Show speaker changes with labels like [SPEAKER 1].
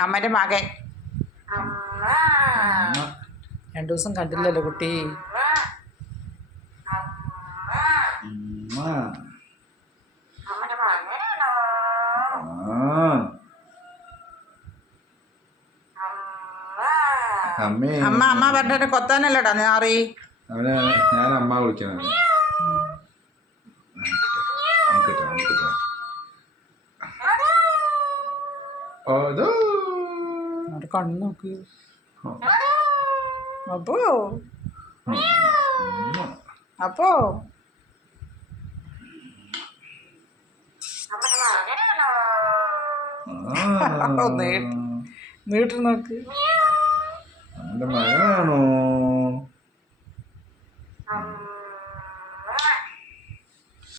[SPEAKER 1] അമ്മന്റെ മകൻ. രണ്ടു ദിവസം കണ്ടില്ലല്ലോ കുട്ടി.
[SPEAKER 2] അമ്മ. അമ്മ.
[SPEAKER 3] പറഞ്ഞ
[SPEAKER 1] അമ്മ. അമ്മ. പറഞ്ഞിട്ട് കൊത്താനല്ലടാ നാറി
[SPEAKER 3] അവനെ ഞാൻ അമ്മ വിളിക്കണം
[SPEAKER 1] അവിടെ കണ്ണു നോക്ക്. അപ്പോ? അപ്പോ? നീട്ടി. നോക്ക്.
[SPEAKER 3] മകനാണോ